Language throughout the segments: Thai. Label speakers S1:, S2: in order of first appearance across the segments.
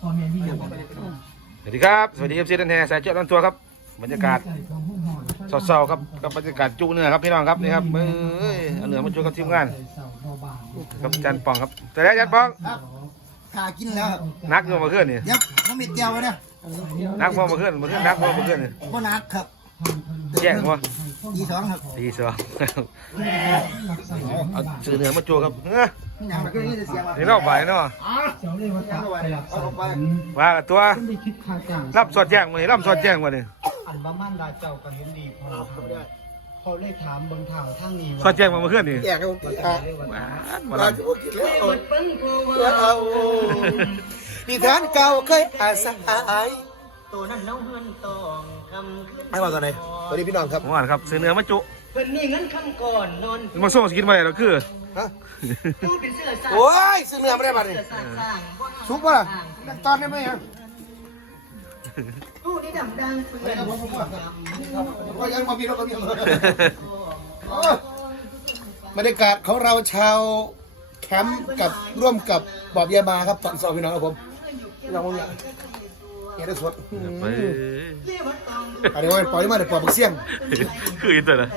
S1: พ่อแม่ที่อยู่
S2: สวัสดีครับสวัสดีเอฟซีดันแฮสายเจ้าดันตัวครับบรรยากาศเศร้าๆครับกับบรรยากาศจุเนื้อครับพี่น้องครับนี่ครับเอ้ยเอาเนื้อมาจุกับทีมงานกับจันปองครับแต่แล้วจันปอง
S3: ขากินแล้วครับ
S2: นักอยู่มาขึ้นนี่
S3: เดี๋ยวเขามีเตียวไว้เนี่ย
S2: นักบ่มาขึ้นมาขึ้นนักบ่มาขึ้นนี่
S3: บ่นักครับ
S2: แย่งบ่
S3: ทีสองครับ
S2: ทีสองเอาซื้อเนื้อมาจุครับเอ้ ย
S3: อย่างมันก็นี่จะเสียงว่า
S2: นี่เนาะไปเนาะ
S1: เจ้าเรียกว่าตักไปหลักสามพัน
S2: ว่ากันตัว
S1: ต้องได้คิดค่าจ้าง
S2: รับสอดแจ้งมานี่รับสอดแจ้งมานี่
S1: อันบ้ามันดาเจ้ากันเห็นดีพอเขาเลยถามเบิ่งทางทางนี้
S2: สอดแจ้งมาเมื่อคืนนี่
S3: แยกให้ผมกินอะ
S2: หวานมา
S3: เรา
S2: ล
S3: จะพูดกินแล้วเอาดิทานเก่าเคยอาศัย
S4: ตัวนั้นน้องเฮือนตองคำขึ้น
S3: ให้มาตอนไหนสวัสดีพี่น้องครับำ
S2: หวานครับซื้อเนื้อมาจุ
S4: เพิ่นมีเงินคำก่อนนอน
S2: มาส่งสกินมาอะไรเราคือ
S3: ฮะ
S4: ผู้เป็นเสื้อสาง
S3: โอ้ยซื้อเนื้อไม่ได้บัตรนี่
S4: เสื้อสางสร้างบ่
S3: สุกป่ะตอนนี้ไม่ยัง
S4: ผู้ที่ดำดังเพื่อน
S3: ก็ยังมาพี่เราก็มีบรรยากาศของเราชาวแคมป์กับร่วมกับบอบยามาครับตอนสอบพี่น้องครับผมเราเนี่ย เนี่ยได้สด
S2: ไป
S3: อันนี้ว่าปล่อยมาเดี๋ยวปล่อยบุกเสี่ยง
S2: คืออินเตอร์นะ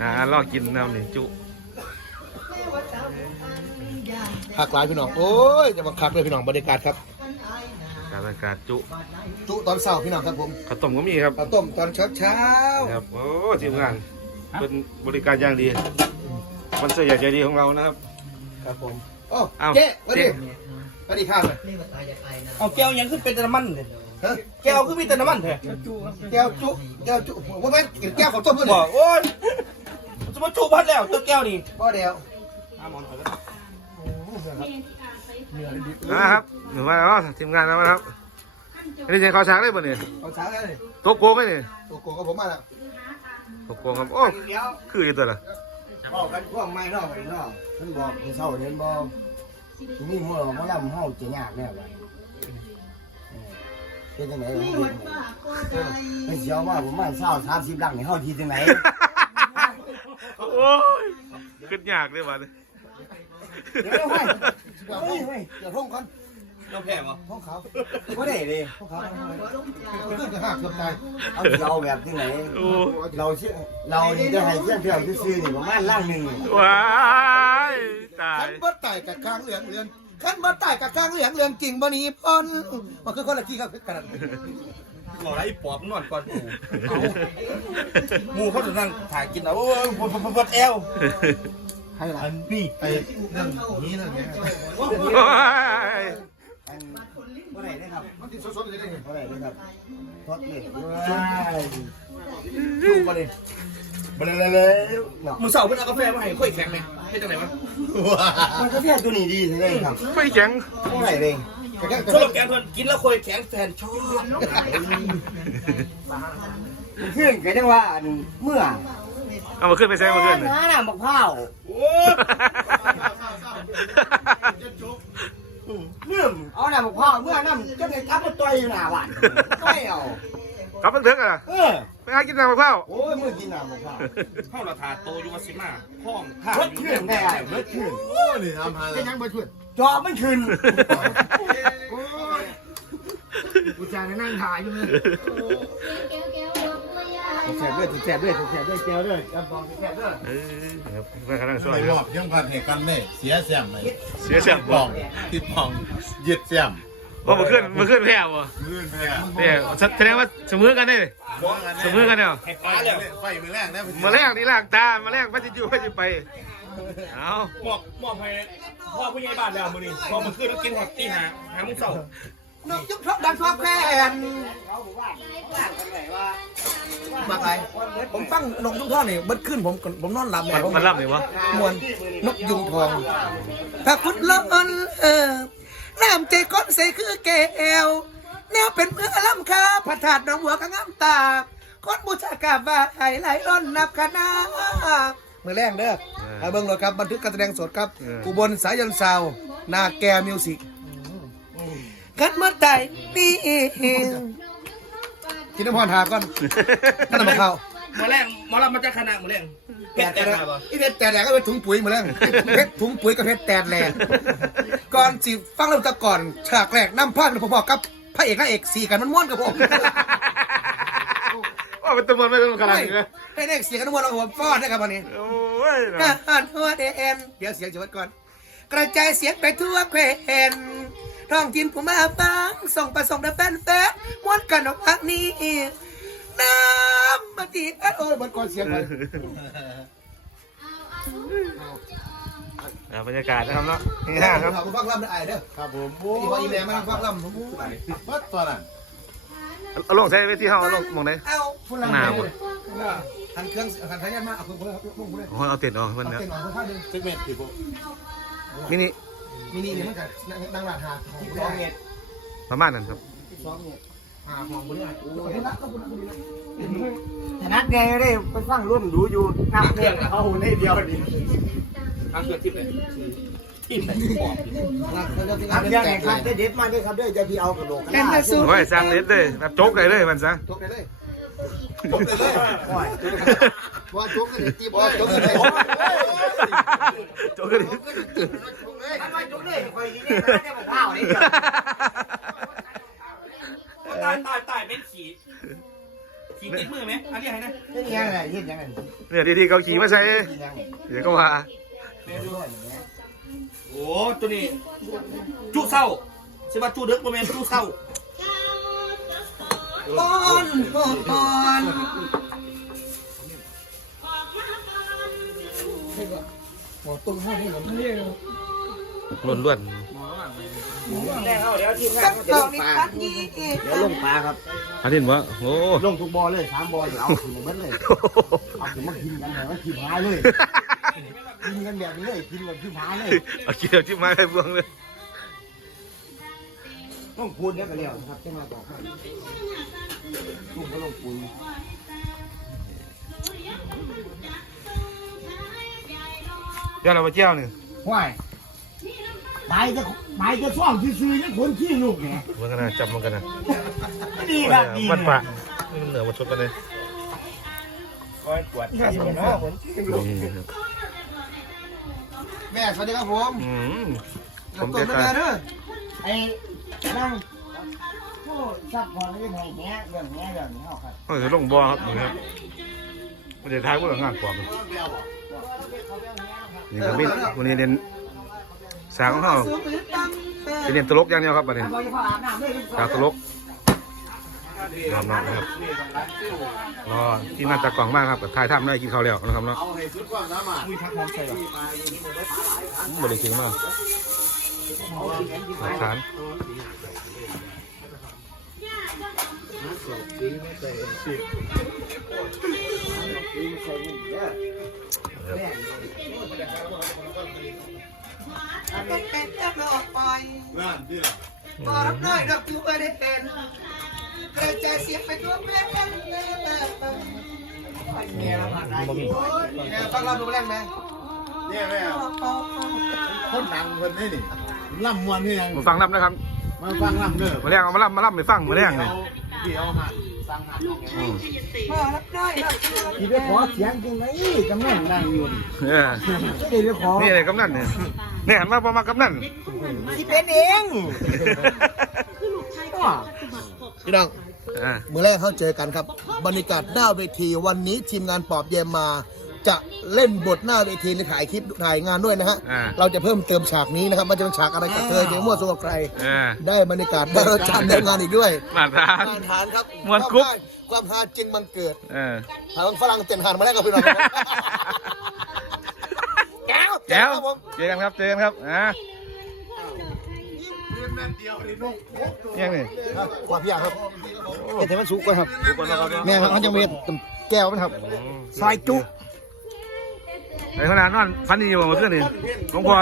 S2: อ่าลองกินน้ำนี่จุ
S3: หักหลายพี่น้อง โอ้ย จะมาคักเลยพี่น้องบรรยากาศครับ
S2: การอากาศจุ
S3: จุตอนเช้าพี่น้องครับผม
S2: ข้าวต้มก็มีครับ
S3: ข้าวต้มตอนเช้าเช้า
S2: ครับโอ้ทีมงานเป็นบริการอย่างดี มันเสียใหญ่ใจดีของเรานะครับ
S3: ครับผมโอ้
S2: เอ้า
S3: เจ๊สวัส
S2: เจ๊
S3: ดีสวัสดีครับ
S5: เอาแก้วยังขึ้นเป็นแต่น้ำมันเลย
S3: ฮะ
S5: แก้วขึ้นมีแต่น้ำมันแท้
S3: แก้วจุแก้วจุว่าไม่นแก้วข้าวต้มเพื่อน
S5: บอกโอ้ยจะมาจูบพัดแล้วตัวแก้วนี่
S3: บ่เดียว
S2: นะ ครับหนูมาแล้วเนาะทีมงานแล้วนะครับอันนี้ใช้ข้าวช้างได้ป่ะเนี่ย
S3: เอาเช้าแล้วเลย
S2: โต๊ะโกงไหมเนี่ย
S3: ตัวโกงกับผมมาแล้ว
S2: โต๊ะโกงครับโอ้คืออินเตอร์นะ
S6: พ่อกันพวกไม่นอกไปนอกท่านบอกให้เศร้าเห็นบ่มีหมื่อมาลำเฮาจะยากแน่ว่ะเป็นจังไหนล่ะไม่เสียวว่าผมมาเศร้าสามสิบดังให้เฮาทีจังไหน
S2: โอ้ยขึ้นยากเลยวันนี้
S6: เดี๋ยวให้เดี๋ยวให้เฮ้ย
S3: เดี๋ยวท่องก่อน
S5: เราแพ้มั้
S3: ท่องเขา
S6: บ่ได้เลย
S3: ท่องเขาขึ้นจะหักเกือบตาย
S6: เอาเสียวแบบจังไหนเราเชื่อเรานี่จะให้เพื่อเพื่อนซื้อๆนี่ประมาณล่างหนึ่ง
S2: ว้ายตา
S3: ขั
S2: ย
S3: นบ่ตายกับข้างเหลืองเรือนขันบ่ตายกับข้างเหลืองเรือนจริงบ่หนีพ้นมันคือคนละที่ครับกัน
S5: บอกอะไรปอบนอนก่อนกูหมูเขาจะนั่งถ่ายกินเอาโอ้ยปวดปวดปวดแอว
S3: ให้หลานนี่ไอ้เรื่องนี้เรื่องนี้
S2: โอ้ย
S6: อันบ่ได้เลยครับ
S3: มันที่สดๆเลยได้
S6: บ่ได้เลยครับทดเลย
S5: จูบมาเลยมาเลยเลยเลยมือเสาร์เพิ่นเอากาแฟมาให้ค่อยแข็งเลยให้จังไหนวะ
S6: มันก็เพี้ยตัวนี้ดีเลยครับ
S2: ไม่แข็ง
S6: บ่ได้เลย
S5: สำหรับแกเพิ่นกินแล้วค่อยแข็งแฟนชอบ
S6: เพื่อนก็จังว่าอันเมื่อ
S2: เอามาขึ้นไปแซงมาขึ้น
S6: หาน้ำมะพร้าว
S5: โอ้ย
S6: เมื่อเอาน้ำมะพร้าวเมื่อน้ำจะได้กลับมาต่อยอยู่หน้าบ้านไม่เอา
S2: ครับเพิ่งถึงอะ
S6: เออ
S2: ไปหากินน้ำมะพร้าว
S6: โอ้ยมื่อกินน้ำมะพร้าว
S5: เข้าราคาโตอยู่วาสิมาห้องท่า
S6: เบิดขึ้นได้เบิดขึ้น
S3: เป็นยังบ่ช่วย
S6: จอมันขึ้น
S3: กูจานั่งถ่ายอยู่เลย
S6: แสบด้วยแสบด้วยแสบด้วยแก้วด้วยกำบองแสบด้วย
S2: เออครับเพื่อนกำลังช่วย
S7: ไปรอบยังพันเหตุการณ์เนี่ยเสียเสียมเลย
S2: เสียเสียง
S7: ปองติดปองยึดเสียม
S2: ว่ามาขึ้นมาขึ้นแพ้บ่
S7: ลื่นไปอะ
S2: เนี่ยแสดงว่าเสมอกันได้เลยเสมอกันเนี่ย
S5: ให้ปลาแล้ว
S7: ไฟมือแรกนะ
S2: มาแรกนี่แรกตามาแรกพัชจูพัชไปเอา
S5: มอบมอบให้พ่อผู้ใหญ่บ้านแล้วมื้อนี้พอมื้อคืนเรากินหอดตีหาหามื้อเช้า
S3: นกยุบชอบดังชอบแค่นมาไปผมฟังนกยุงทองนี่เบิดขึ้นผมผมนอนหลับ
S2: มันมันล่ำเลยวะ
S3: มวนนกยุงทองถ้าคุณละอ่อนเออน้ำใจก้อนใสคือแก้วแนวเป็นเมื่อลำคาพระธาตุหน้องหัวกระงำตาคนบูชากราบไหว้ไหลล้นนับคณะเมื่อแรงเด้อไปเบิ่งเลยครับบันทึกการแสดงสดครับอุบลสายันซาวนาแกมิวสิก กันมาไต่นี่กินน้ำพรทาก่อนขนมข้าว
S5: หมอแรงหมอลำมาจากคณะหมอแรง
S3: แตดแตดอีเพชรแตดแหลกก็เป็นถุงปุ๋ยมาแล้วเพชรถุงปุ๋ยกับเพชรแตดแหลกก่อนสิฟังเริ่มจากก่อนฉากแรกน้ำพันพอๆกับพระเอกนางเอกสี่กันมันม้วนกับผม
S2: ว่าเป็นตัวมันไม่เป็นขนาดนี้นะ
S3: พระเอกเสียกันม้วนกับผมฟอดนะครับวันนี้
S2: โอ้ย
S3: กาทั่วเอ็นเดี๋ยวเสียงจะวัดก่อน กระจายเสียงไปทั่วแคว้น ท้องถิ่นผู้มาฟัง ส่งประสงค์แฟนแฟนๆม้วนกันออกพักนี้น้ำมาตีอัดโอ้ยบนก่อนเสียงก่อน
S2: อ่าบรรยากาศนะครับเนาะนี่ห้าครับ
S3: ผมฟังลำได้เด้อ
S7: ครับผม
S3: อีพออีแม่มาฟังลำผม
S7: เบิดตัวนั้น
S2: เอาลงใช้เวทีเฮาเอาลงมองไหน
S3: เอาพุ่นลำ
S2: หนาวอะ
S3: หันเครื่องหันขยันมาเอาเครื่องพุ่นลงพุ่นเลย
S2: โอ้ยเอาเต็ดออกมัน
S3: เอา
S2: เนี่ย
S3: เต็มหน่อยคนท่าดึง
S7: ซิกเมนต์พี่ปุ๊
S2: มินิ
S3: มินิเนี่ยมันกันนั่งหลาดหาของสองเมตร
S2: ประมาณนั้นครับ
S3: สองเมตรหาของบนนี้โอ้ยรักก็บนนี้
S6: ถนัดไงได้ไปฟังรุ่นดูอยู่นับเนี่ยเอาในเดียวนี่
S5: ทางเกิดทิพย์เลยทิพย์ไหนปอบ
S3: รักแล้วก็
S6: ครับยังไงครับได้เด็ดมาด้วยครับด้วยจะพี่เอากระโหลกกระ
S3: แอน
S6: ลา
S3: เดอร์ซู
S2: โอ้ยสร้างเล็ดเลยแบบโจ๊กเลยเลยมันซะ
S3: จบไปเลย
S6: ผมเลยเลยโอ้ย
S3: ว่าจบกันตีบอลจบกันเลย
S2: ดีๆเขาขี่มาใส่
S6: ยังไง
S2: เดี๋ยวก็ว่า
S5: โอ้ตัวนี้จุเศร้าใช่ป่ะจุเด็กโมเมนต์จุเศร้า
S3: ปอนปอนหัวตุ้งให้ให้ผมเรียก
S2: ล้วน
S6: แสัน
S3: ก
S6: จะ
S3: ก
S6: ล
S3: อง
S6: ง
S3: นี้
S6: ปลา
S3: พัดนี้
S6: เดี๋ยวลงปลาครับ
S2: ๆอันนี้วะโอ้
S6: ลงทุกบอเลยสามบอเดี๋ยวเอาถึงมาเบิ้ลเลยเอาถึงมากินกันเลยว่ากินหายเลยกินกันแบบนี้เลยกินแบบกินหายเลย
S2: เอาเกี่ยวจิ้มมาให้พวงเลย
S6: ต้องพูดเดี๋ยวก็เรียวครับจะมาบอกให้ลุงก็ลงปุ๋ย
S2: เดี๋ยวเราไปเจียวหนึ่ง
S6: ห้วย หมายจะหมายจะช่องซื่อๆนี่คนขี้ลูกเนี่ย
S2: มันกันนะจับมันกันนะ
S6: ดีครับดี
S2: มันปะนี่มันเหนือมันชดกันเลย
S6: นี่ครับเนาะ
S2: นี่ครับ
S3: แม่สวัสดีครับผม
S2: อืมผ
S3: ผม
S2: ม
S3: ตัว
S2: จะ
S3: แม่
S2: ตาย
S3: เด้อ
S6: ไอ้นั่งโอ้ซับพอร์ตไม่ได้แง่เรื่องแง่เรื่องนี้เอาครับ
S2: เออลงบ่อครับนี่ครับมันจะทายพวกงานปลอมนี่ครับมิวันนี้เรียน สาวของเขา
S3: สูงหรือต่ำ
S2: จะเรียนตลกอย่างเดียวครับบัดนี้สาวตลกรอบนอกนะครับรอที่มาตากล่องมากครับกับทายทำได้กินข้าวแล้วนะครับเนาะบริจริงมากหลักฐาน ครับ
S3: เป็นเป็นแค่รอไป
S7: นั่นที่ละ
S3: พอรับหน้อยรับอยู่ไม่ได้เป็นกระจายเสียงไปทั่วแผ่นฟังเราดูแรงไหม
S7: เนี่ยแม่คนดังคนนี้นี่ล่ำมวนนี่ยัง
S2: มาฟังรับนะครับ
S7: มาฟังล่ำเด้อ
S2: มาแรงเอามารับมารับไปฟังมาแรงเลย
S7: เดี๋ยวมา
S2: อืม
S3: พอรับน้อยรับอยู่
S6: ที่ไปขอเสียงจริงไหมกำนันนั่งอยู่
S2: เออ
S6: ไม่ได้ไปขอ
S2: นี่อะไรกำนันเนี่ยเนี่ยหันมาประมาณกำนัน
S6: ที่เป็นเองก็
S3: พี่น้อง
S2: อ่า
S3: เมื่อแรกเขาเจอกันครับ บรรยากาศหน้าเวทีวันนี้ทีมงานปอบเยมมา จะเล่นบทหน้าเวทีในถ่ายคลิปถ่ายงานด้วยนะฮะ
S2: อ่า
S3: เราจะเพิ่มเติมฉากนี้นะครับมันจะเป็นฉากอะไรกับเธอจะมั่วสุกับใคร
S2: เออ
S3: ได้บรรยากาศได้รสชาติได้งานอีกด้วย
S2: มาทาน
S3: มาตรฐานครับ
S2: ม่วนกรุ๊ป
S3: ความฮาจริงบังเกิด
S2: เออ
S3: ทางฝรั่งเตียนหันมาแล้วกับพี่น้องแก้ว
S2: แจ๋ว
S3: ครับผม
S2: เจอกันครับ เจอกันครับ อ่ายังนี่
S3: กว่าพี่อะครับเห็นแต่มันสุกกว่าครับ แม่ครับมันจะมีแก้วมันครับซอยจุ
S2: ไอ้ขนาดนอนฟันดีอยู่เมื่อคืนนี่หลวงพ่อ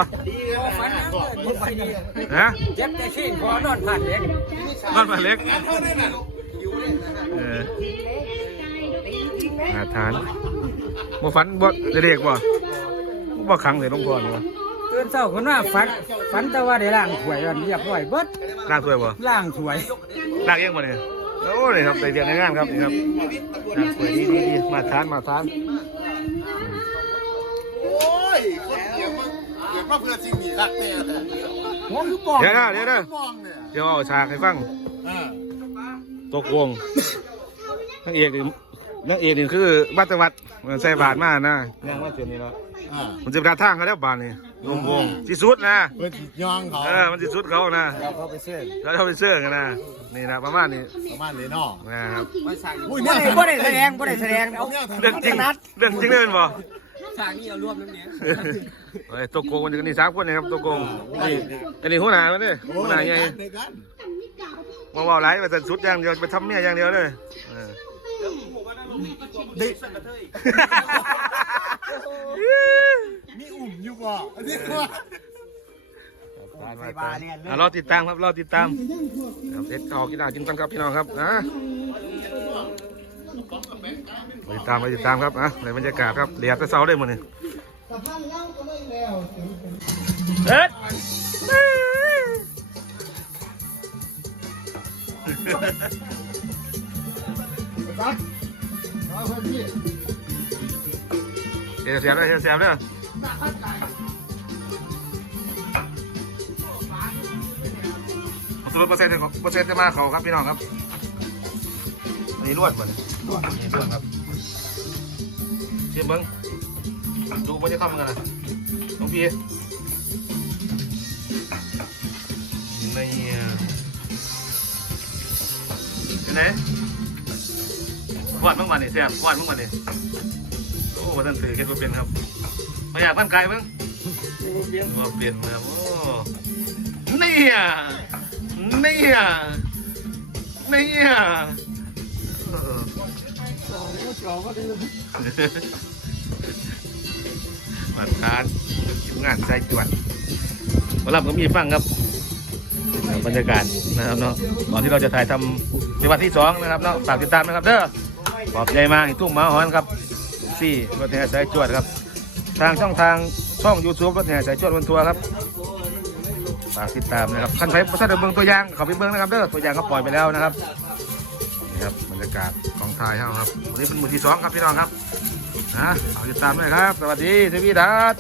S2: ฮะ
S6: เจ็บแต่ชิ้นขอนอนผ่านเล็ก
S2: นอนมาเล็กเอออาทานบ่ฝันบ่ได้เรียกบ่บ่ขังเลยหลวงพ่อนี่วะ
S8: ตื่นเช้าคนว่าฝันฝันแต่ว่าได้ล้างถ้วยวันเรียบร้อยเบิด
S2: ล้างถ้วยบ่
S8: ล้างถ้วย
S2: ล้างเองบ่เนี่ยโอ้นี่ครับใส่เบียงในงานครับนี่ครับอะสวยดีดีดีมาทานมาทาน
S7: โอ้ ยคนเกี่ยวมาเกี่ยวมาเพื่อสิ่งนี้รักแน่เลย
S3: หัวคือปอก
S2: เดี๋ยวนะเดี๋ยวนะ
S7: มองเนี่ย
S2: เดี๋ยวเอาฉากให้ฟัง
S7: อ่า
S2: ตกวงนางเอกนี่นางเอกนี่คือบัตรวัดมันใส่บาทมานะยังว่าเสียนี่เนาะ
S7: อ่า
S2: มันจะเป็นทางเขาแล้วบานนี่วงวงที่สุดนะ
S7: เพื่อจิตย่องเขา
S2: เออ มันที่สุดเขานะ
S6: เราเข้าไปเสื้อ
S2: แล้วเขาไปเสื้อกันนะ นี่นะประมาณนี้
S7: ประมาณเลยเนอก
S2: นะครับ
S7: อุ้ย
S3: บ่
S7: เนี่ย
S3: ได้บ่ได้แสดงบ่ได้แสดงเอา
S2: เรื่องจริงเรื่องจริงเลยเป็นบ่
S8: ฉากนี้เอารวมน้ำเนี้ย
S2: เฮ้ยตัวโกงมันจะกันนี่สามคนนะครับตัวโกงนี่อันนี้หัวหน้ามันเนี่ย
S7: โอ้
S2: หัวหน้าใหญ่
S7: ในกัน
S2: มาว่าไรไปแต่สุดอย่างเดียวไปทำเมียอย่างเดียวเลยเออ
S7: ดิมีอุ่มอยู่บ่อันนี้ว่า
S2: อะรอติดตามครับรอติดตามครับเด็ดออกกินอากินกันครับพี่น้องครับนะไป ติดตามไปติดตามครับนะในบรรยากาศครับเรียบแต่เสาได้หมดนี่
S1: สะพานเล่าก็ไม่แล้วถึงเป็น
S2: เอ็ด
S7: เอาเพื่อนพี่
S2: เสียบเสียบเลยเสียบเสียบเลยสรุปเปอร์เซ็นต์ของเปอร์เซ็นต์จะมาเขาครับพี่น้องครับอั นนี้รวดหมดรวดนี่รวดครับชียมเบิ้งดูมันจะทำกันนะน้องพี่ในเป็นไงวาดมึงมาเนี่ยแซ่บวาดมึงมาเนี่ยโอ้มาตั้งถือเก็บมาเป็นครับมาอยากพันไกลมึงมาเปลี่ยนมาโอ้นี่อะนี่อะนี่อะ มาทานทีมงานใส่จวดวันรับก็มีฟังครับบรรยากาศนะครับเนาะก่อนที่เราจะถ่ายทำในวันที่สองนะครับเนาะฝากติดตามนะครับเด้อขอบใจมากทุ่งหมาหอนครับสี่รถแห่สายจวดครับ ทางช่องทางช่องยูทูบรถแห่สายจวดบนทัวร์ครับฝากติดตามนะครับขั้นไฟประสาทเบิ่งตัวอย่างเขาไปเบิ่งนะครับเด้อตัวอย่างเขาปล่อยไปแล้วนะครับ รยากาศของไทยครับวันนี้เป็นหมู่ที่สองครับพี่น้องครับนะฝาติดตามด้วยครับ สวัสดีทวีดัส